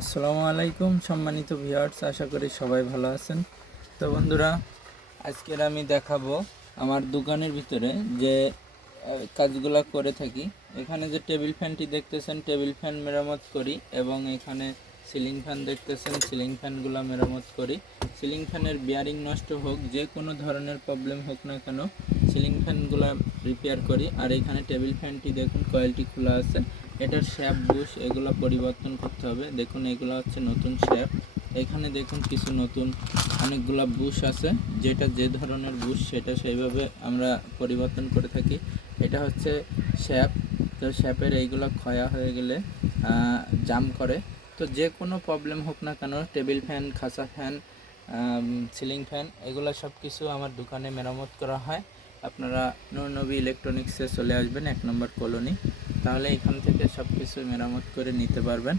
আসসালামু আলাইকুম সম্মানিত ভিউয়ার্স, আশা করি সবাই ভালো আছেন। তো বন্ধুরা, আজকের আমি দেখাবো আমার দোকানের ভিতরে যে কাজগুলো করে থাকি। এখানে যে টেবিল ফ্যানটি দেখতেছেন, টেবিল ফ্যান মেরামত করি, এবং এখানে সিলিং ফ্যান দেখতেছেন, সিলিং ফ্যানগুলো মেরামত করি। সিলিং ফ্যানের বিয়ারিং নষ্ট হোক, যে কোনো ধরনের প্রবলেম হোক না কেন, সিলিং ফ্যানগুলো রিপেয়ার করি। আর এখানে টেবিল ফ্যানটি দেখুন, কয়েলটি খোলা আছে, এটার শ্যাপ বুশ এগুলো পরিবর্তন করতে হবে। দেখুন, এগুলো হচ্ছে নতুন শ্যাপ। এখানে দেখুন কিছু নতুন অনেকগুলা বুশ আছে, যেটা যে ধরনের বুশ সেটা সেইভাবে আমরা পরিবর্তন করে থাকি। এটা হচ্ছে শ্যাপ। তো শ্যাপের এইগুলো ক্ষয়া হয়ে গেলে জাম করে। তো যে কোনো প্রবলেম হোক না কেন, টেবিল ফ্যান, খাঁচা ফ্যান, সিলিং ফ্যান, এগুলো সব কিছু আমার দোকানে মেরামত করা হয়। আপনারা নূরনবী ইলেকট্রনিক্সে চলে আসবেন, 1 নম্বর কলোনি, তাহলে এখান থেকে সব কিছু মেরামত করে নিতে পারবেন।